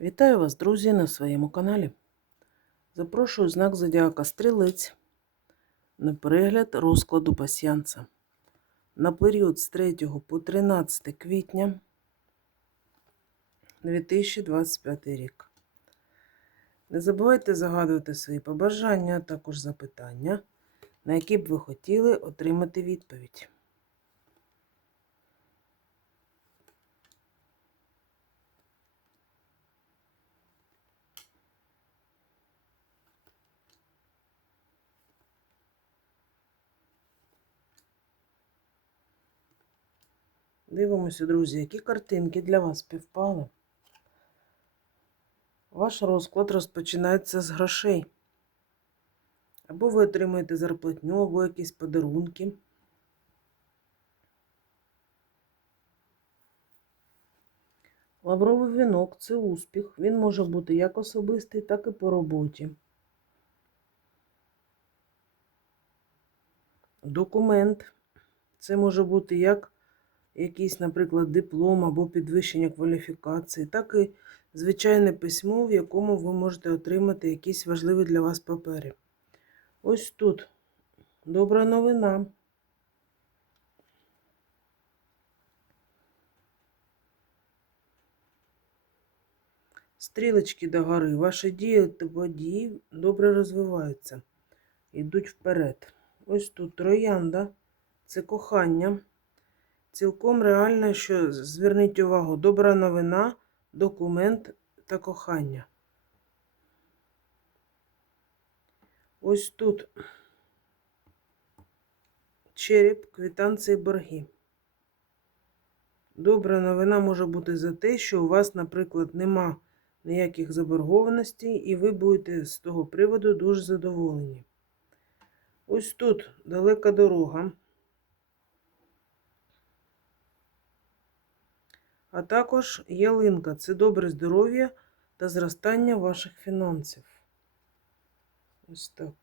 Вітаю вас, друзі, на своєму каналі. Запрошую знак Зодіака Стрілець на перегляд розкладу пасіянца на період з 3 по 13 квітня 2025 рік. Не забувайте загадувати свої побажання, а також запитання, на які б ви хотіли отримати відповідь. Дивимося, друзі, які картинки для вас співпали. Ваш розклад розпочинається з грошей. Або ви отримуєте зарплатню, або якісь подарунки. Лавровий вінок це успіх. Він може бути як особистий, так і по роботі. Документ це може бути як якийсь, наприклад, диплом або підвищення кваліфікації, так і звичайне письмо, в якому ви можете отримати якісь важливі для вас папери. Ось тут добра новина. Стрілочки до гори. Ваші дії та події добре розвиваються. Йдуть вперед. Ось тут троянда. Це кохання. Цілком реально, що зверніть увагу, добра новина, документ та кохання. Ось тут череп, квитанції, борги. Добра новина може бути за те, що у вас, наприклад, нема ніяких заборгованостей, і ви будете з того приводу дуже задоволені. Ось тут далека дорога. А також ялинка це добре здоров'я та зростання ваших фінансів. Ось так.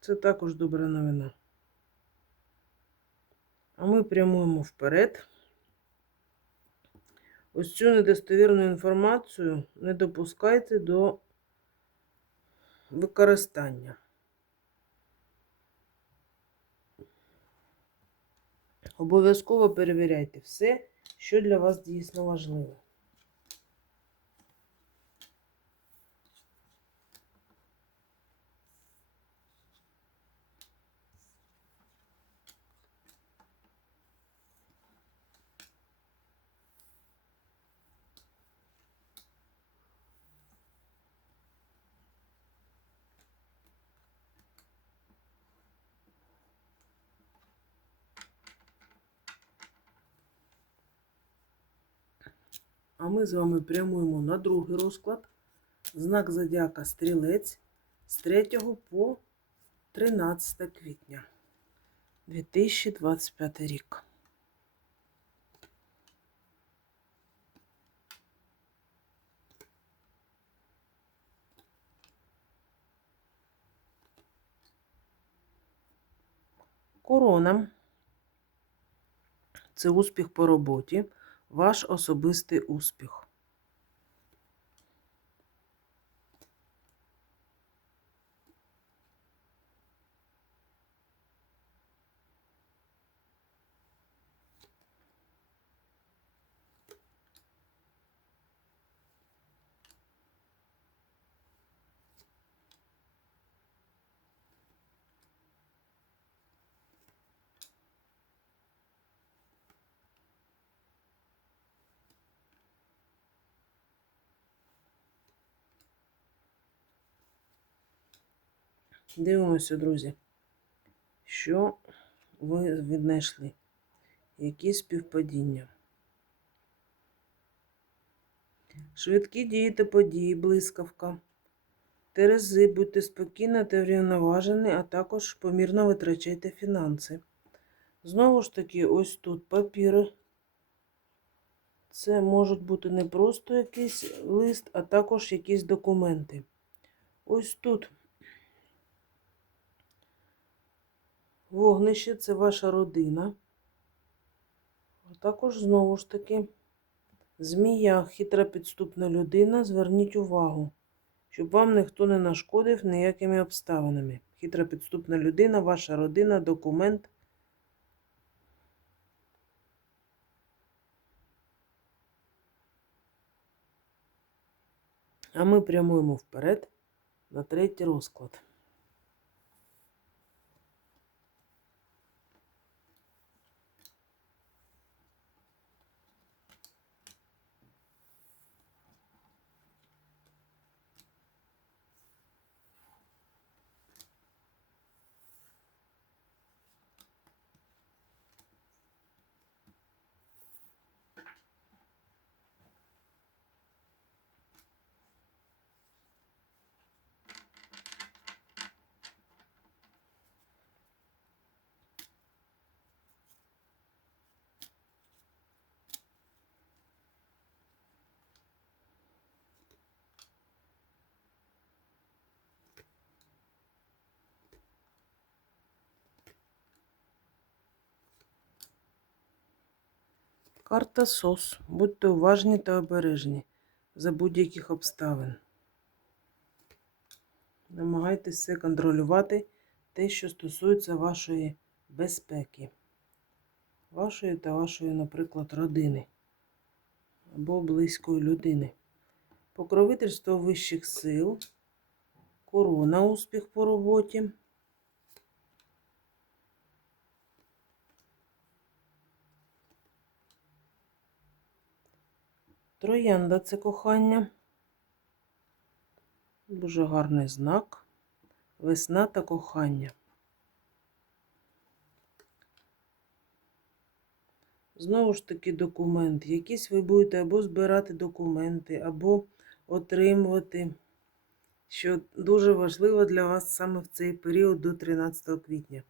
Це також добра новина. А ми прямуємо вперед. Ось цю недостовірну інформацію не допускайте до використання. Обов'язково перевіряйте все, що для вас дійсно важливо. А ми з вами прямуємо на другий розклад. Знак Зодіака Стрілець з 3 по 13 квітня 2025 рік. Корона це успіх по роботі ваш особистий успіх. Дивимося, друзі, що ви віднайшли, які співпадіння. Швидкі дії та події, блискавка. Терези, будьте спокійні та врівноважені, а також помірно витрачайте фінанси. Знову ж таки, ось тут папіри. Це можуть бути не просто якийсь лист, а також якісь документи. Ось тут Вогнище це ваша родина. А також, знову ж таки, Змія, хитра підступна людина, зверніть увагу, щоб вам ніхто не нашкодив ніякими обставинами. Хитра підступна людина, ваша родина, документ. А ми прямуємо вперед на третій розклад. Карта СОС. Будьте уважні та обережні за будь-яких обставин. Намагайтеся контролювати те, що стосується вашої безпеки, вашої та вашої, наприклад, родини або близької людини. Покровительство вищих сил, корона, успіх по роботі. Троянда це кохання. Дуже гарний знак. Весна та кохання. Знову ж таки, документ. Якісь ви будете або збирати документи, або отримувати, що дуже важливо для вас саме в цей період до 13 квітня.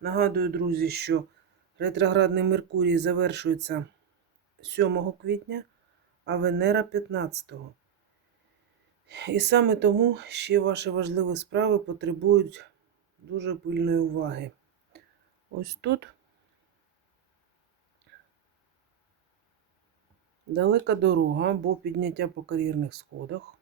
Нагадую, друзі, що ретроградний Меркурій завершується 7 квітня а Венера 15-го. І саме тому ще ваші важливі справи потребують дуже пильної уваги. Ось тут далека дорога або підняття по кар'єрних сходах.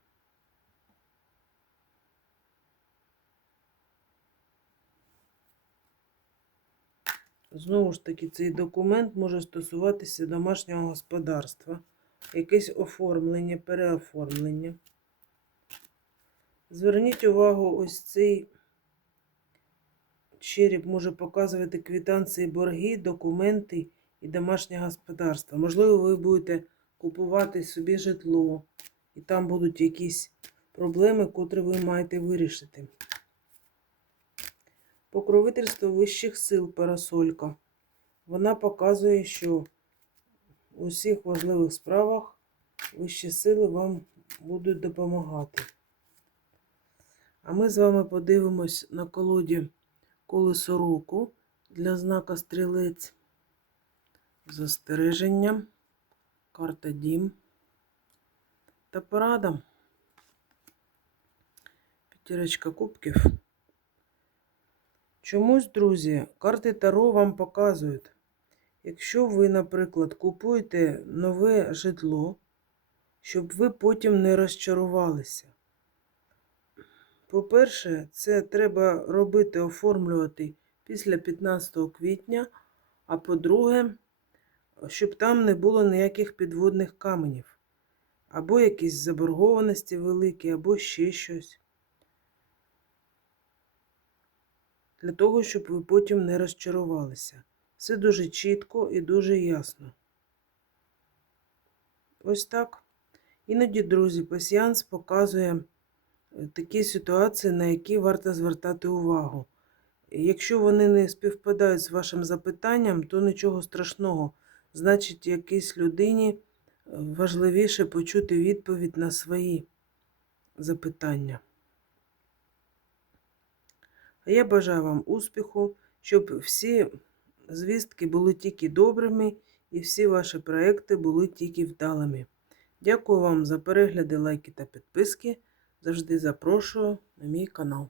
Знову ж таки, цей документ може стосуватися домашнього господарства якесь оформлення, переоформлення. Зверніть увагу, ось цей череп може показувати квитанції борги, документи і домашнє господарство. Можливо, ви будете купувати собі житло, і там будуть якісь проблеми, котрі ви маєте вирішити. Покровительство вищих сил парасолька. Вона показує, що у всіх важливих справах вищі сили вам будуть допомагати. А ми з вами подивимось на колоді колесо року для знака стрілець, застереження, карта Дім та порада. П'ятірочка кубків. Чомусь, друзі, карти Таро вам показують. Якщо ви, наприклад, купуєте нове житло, щоб ви потім не розчарувалися. По-перше, це треба робити, оформлювати після 15 квітня, а по-друге, щоб там не було ніяких підводних каменів, або якісь заборгованості великі, або ще щось. Для того, щоб ви потім не розчарувалися. Все дуже чітко і дуже ясно. Ось так. Іноді, друзі, пасіянс показує е, такі ситуації, на які варто звертати увагу. Якщо вони не співпадають з вашим запитанням, то нічого страшного. Значить, якійсь людині е, важливіше почути відповідь на свої запитання. А я бажаю вам успіху, щоб всі звістки були тільки добрими і всі ваші проекти були тільки вдалими. Дякую вам за перегляди, лайки та підписки. Завжди запрошую на мій канал.